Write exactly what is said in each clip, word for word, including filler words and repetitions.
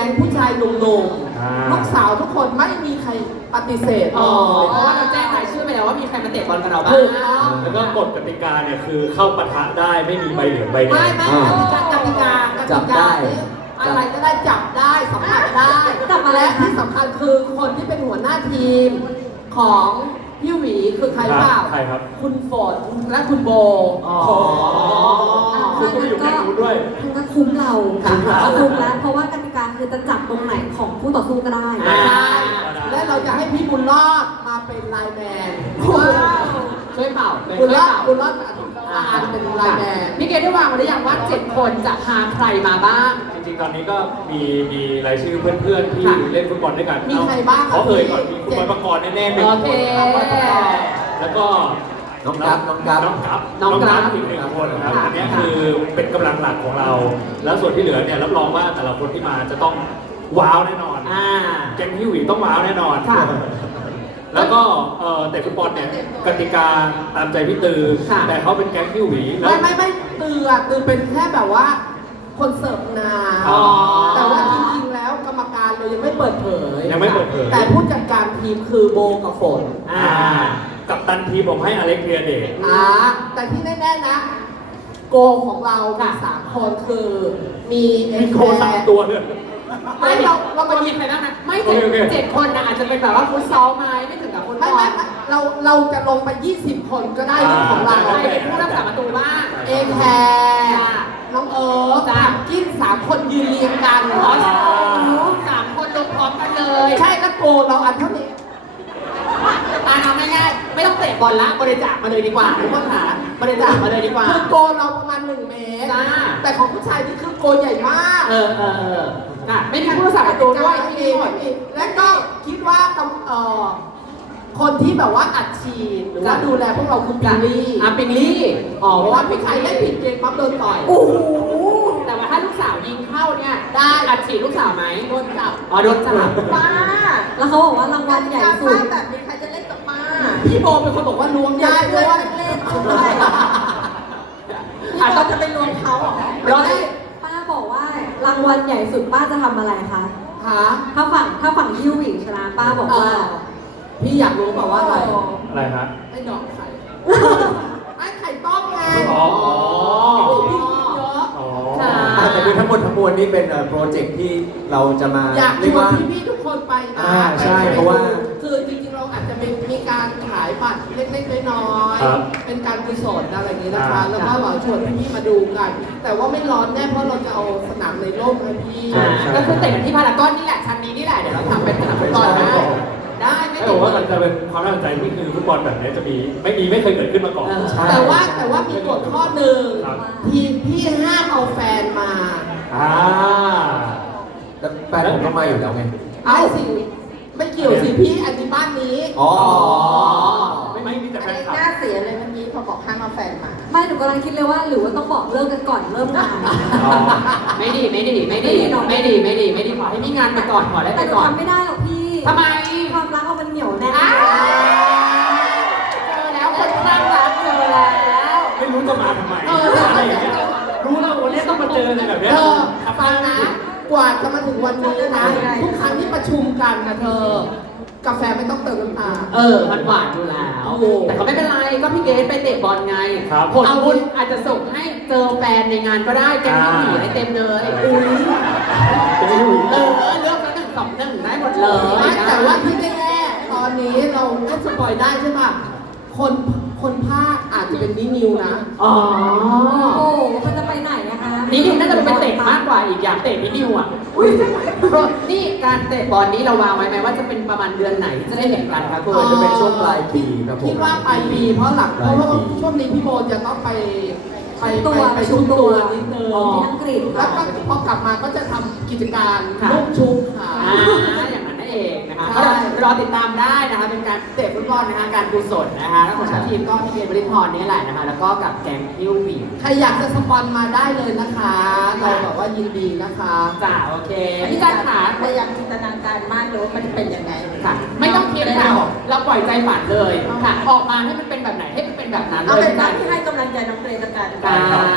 ผู้ชายหนุ่มๆลูกสาวทุกคนไม่มีใครปฏิเสธอ๋อเพราะว่าเราแจ้งรายชื่อไปแล้วว่ามีใครมาเตะบอลกับเราบ้างแล้วก็กฎกติกาเนี่ยคือเข้าปะทะได้ไม่มีใบเหลืองใบแดไม่งไม่กติกากติกากติกานี่อะไรก็ได้จับได้สัมผัสได้และที่สำคัญคือคนที่เป็นหัวหน้าทีมของพี่หวีคือใครเปล่าใครครับคุณฝนและคุณโบอ๋อคุณก็อยู่ในนู้นด้วยท่านก็คุ้มเราค่ะคุ้มแล้วเพราะว่ากติกาคือจะจับตรงไหนของผู้ต่อสู้ก็ได้อ่าใช่และเราจะให้พี่บุญรอดมาเป็นไลน์แมนช่วยเป่าเป็นบุญช่วยรอดเป่าบุญรอดอ่านเป็นไลน์แมนพี่เกดได้วางไว้หรือยังว่าเจ็ดคนจะพาใครมาบ้างจริงๆ ตอนนี้ก็มีมีรายชื่อเพื่อนๆ ที่ค่ะเล่นฟุตบอลด้วยกันมีใครบ้างเขาเอ่ยก่อนมีคุณบอยปกรณ์แน่ๆหนึ่งโอคเคนแล้วก็น้องกั๊บน้องกั๊บน้องกั๊บน้องกั๊บอีกหนึ่งคนครับค่ะอันนี้คือเป็นกำลังหลักของเรา แล้วส่วนที่เหลือเนี่ยรับรองว่าแต่ละคนที่มาจะต้องว้าวแน่นอนอ่าแกงฮิวหวีต้องว้าวแน่นอนค่ะแล้วก็เอ่อเตะฟุตบอลเนี่ยกติกาตามใจพี่ตือค่ะแต่เขาเป็นแก๊งฮิวหวีแล้วไม่ไม่ไม่ตืออ่ะตือเป็นแค่แบบว่า คนเสิร์ฟนาอ๋อแต่ว่าจริงๆแล้วกรรมการเรายังไม่เปิดเผยยังไม่เปิดเผยแต่ผู้จัดการทีมคือโบกับฝนอ่ากับตันทีมผมให้อเล็กเทียเดชอ่าแต่ที่แน่ๆนะ โกของเรามีสามคนคือมีเอ็มีนโคสามตัวเลยไม่เราเราเรามามายิยิงงไปบ้างนะไม่โอเจ็ดเคโอเคเจ็ดคนนะอาจจะเป็นแบบว่าฟุตซอลไหมไม่ถึงกับฟุตบไม่อไม่ลไม่เราเราจะลงไปยี่สิบคนก็ได้นะของเราใครเป็นผู้รักษาประตูบ้างเอแคร์น้องเอิร์ธจ้ะกินสามคนยืนเรียงกันอ๋อสามคนลงพร้อมกันเลยใช่แล้วโกเราอันเท่านี้อ่าเอาง่ายๆไม่ต้องเตะบอลละบริจาคมาเลยดีกว่าทุกคนค่ะบริจาคมาเลยดีกว่าคือโกเราประมาณหนึ่งเมตรจ้าแต่ของผู้ชายนี่คือโกใหญ่มากเออเออเออค่ะไม่มีผู้รักษาประตูด้วยไม่ที่มีนี่หมไม่ดมีและก็คิดว่ากำเอ่อคนที่แบบว่าอัดฉีดหรือว่าจ้ะดูแลพวกเราคือปิงลี่อ่ะปิงลี่อ๋อเพเพราะราะว่าว่าพี่พี่ไข่ไข่เล่เล่นนผิผิดดเกมปั๊บโดนต่อยโอ้โหแต่ว่าถ้าลูกสาวยิงเข้าเนี่ยได้อัดฉีดลูกสาวไหมโดนจับอ๋อโดนจับป้าแล้วเขาบอกว่ารางวัลใหญ่สุดแบบนี้ใครจะเล่นกับป้าพี่โบเป็นคนบอกว่าล้วงได้ด้วยเล่นด้วยอาจจะจะเป็นล้วงเขาเหรอรอได้ป้าบอกว่ารางวัลใหญ่สุดป้าจะทำอะไรคะฮะถ้าฝั่งถ้าฝั่งยิวหวิงชนะป้าบอกเอว่าอพี่อยากรู้เปล่าว่าอะไรอะไรฮะไอ้ดอกไข่ไอ้ไข่ต้มไงอ๋อโอ้พี่คิดเยอะอ๋อค่ะอ่าแต่คือทั้งหมดทั้งมวลนี่เป็นเอ่อโปรเจกต์ที่เราจะมาอยากชเรียกวนว่าพี่ๆทุกคนไปนะอ่าใช่เพราะว่าคือจริงๆเราอาจจะมีมีการขายบัตรเล็กๆน้อยครับๆเป็นการกุศลอะไรอย่างนี้นะคะอ่าแล้วก็เราชวนพี่ๆมาดูกัน แต่ว่าไม่ร้อนแน่เพราะเราจะเอาสนามในร่มให้พี่อ่าก็คือเตะกันที่พารากอนนี่แหละชั้นนี้นี่แหละเดี๋ยวเราทำเป็นสนามฟุตบอลได้ได้ไม่ไม่ติบดอกว่ามันจะเป็นความน่าสนใจที่คือฟุตบอลแบบนี้จะมีไม่มีไม่เคยเกิดขึ้นมาก่อนเออใช่แต่ว่าแต่ว่ามีกฎข้อหนึ่งครับทีมพี่ห้ามเอาแฟนมาอ่าแล้วแฟนผมต้องมาอยู่แล้วไงเอาสิไม่เกี่ยวสิพี่อันนี้บ้านนี้อ๋อไม่ไม่มีแต่แฟนคลับน่าเสียเลยเมื่อกี้พอบอกห้ามเอาแฟนมาไม่หนูกำลังคิดเลยว่าหรือว่าต้องบอกเลิกกันก่อนเริ่มงานอ๋อไม่ดีไม่ดีไม่ดีไม่ดีไม่ดีไม่ดีขอให้มีงานไปก่อนขอได้แต่ไปหนูก่อนทำไม่ได้หรอกพี่ทำไมความรักเรามันเหนียวแน่นอ้าวเจอแล้วคนข้างรักเจอแล้วไม่รู้จะมาทำไมเอออะไรอย่างเงี้ยรู้แล้ววันนี้ต้องมาเจออะไรแบบเนี้ยเธอฟังนะ กว่าจะมาถึงวันนี้นะ ทุกครั้งที่ประชุมกันนะเธอ กาแฟไม่ต้องเติมน้ำตาลเออมันหวานอยู่แล้วโอ้แต่ก็ไม่เป็นไรก็พี่เกดไปเตะบอลไงครับผลบุญอาจจะส่งให้เจอแฟนในงานก็ได้แกงที่หนีให้เต็มเลยอุ้ยจะไม่รู้เออเลือกแล้วหนึ่งสองหนึ่งได้หมดเลยไม่แต่ว่าที่แน่ๆตอนนี้เราไม่สปอยได้ใช่ปะคนคนภาคอาจจะเป็นนินิวนะอ๋อโอ้โหมันจะไปไหนนะคะนี่นิวน่าจะเป็นเตะมากกว่าอีกอย่างเตะนิวอ่ะอุ้ยเพราะนี่การเตะบอลนี้เราวางไว้ไหมว่าจะเป็นประมาณเดือนไหนจะได้เห็นกันครับคุณจะเป็นช่วงปลายปีครับผมคิดว่าปลายปีเพราะหลังเพราะว่าช่วงนี้พี่โบจะต้องไปไปตัวไปไปชุมตัวนิดนึงที่อังกฤษแล้วก็พอกลับมาก็จะทำกิจการลูกชุบค่ะอ่าอย่างนั้นนั่นเองนะคะใช่ก็รอติดตามได้นะคะเป็นการเตะฟุตบอลนะคะการกุศลนะคะแล้วของชาทีมก็ที่เรียนบริพรนี่แหละนะคะแล้วก็กับแกงฮิววีใครอยากจะสปอนมาได้เลยนะคะ เราแบบว่ายินดีนะคะจ้าโอเคพี่จันขาพยายามจินตนาการมากเลยว่ามันจะเป็นยังไงค่ะ ไม่ต้องคิดค่ะเราปล่อยใจฝันเลยค่ะออกมาให้มันเป็นแบบไหนให้มันเป็นแบบนั้นเอาเลยเป็นกักาน รที่ให้กำลังใจน้องเกรซกันจ้า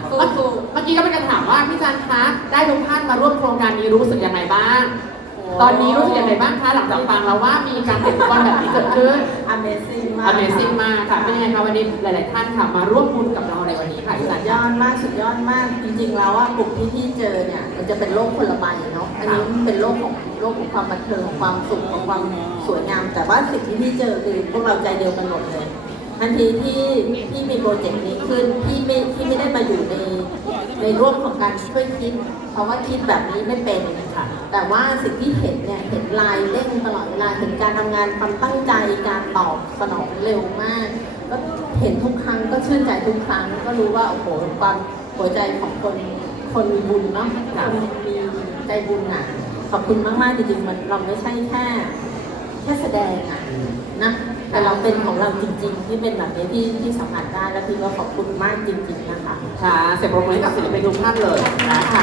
เมื่อกี้ก็เป็นการถามว่าพี่จันคะได้ทุกท่านมาร่วมโครงการนี้รู้สึกยังไงบ้าง ตอนนี้รู้สึกยังไงบ้างคะหลังจากฟังแล้วว่ามีการเตะฟุตบอลแบบนี้เกิดขึ้น Amazing มาก Amazing มากค่ะเป็นยังไงคะวันนี้หลาย ๆ ท่านค่ะมาร่วมบุญกับเราในวันนี้ค่ะพี่สุจัดนยอดมากสุดยอดมากจริงๆแล้วว่ากลุ่มที่ที่เจอเนี่ยมันจะเป็นโลกคนละใบเนาะอันนี้มันเป็นโลกของโลกของความบันเทิงของความสุขของความสวยงาม แต่ว่าสิ่งที่พี่เจอคือพวกเราใจเดียวกันหมดเลยทันทีที่ที่มีโปรเจกต์นี้ขึ้นพี่ไม่พี่ไม่ได้มาอยู่ในในร่วมของการช่วยคิด เพราะว่าคิดแบบนี้ไม่เป็นค่ะแต่ว่าสิ่งที่เห็นเนี่ยเห็นลายเด้งตลอดเวลาเห็นการทำงานความตั้งใจการตอบสนองเร็วมาก ก็เห็นทุกครั้งก็ชื่นใจทุกครั้งก็รู้ว่าโอ้โหความหัวใจของคนคนมีบุญเนาะคนมีใจบุญอ่ะขอบคุณมากๆจริงๆมันเราไม่ใช่แค่แค่แสดงอ่ะนะแต่เราเป็นของเราจริง ๆ ที่เป็นแบบนี้ที่ที่สัมผัสได้แล้วพี่ก็ขอบคุณมากจริง ๆนะคะค่ะเสียงปรบมือให้กับศิลปินทุกท่านเลยนะคะ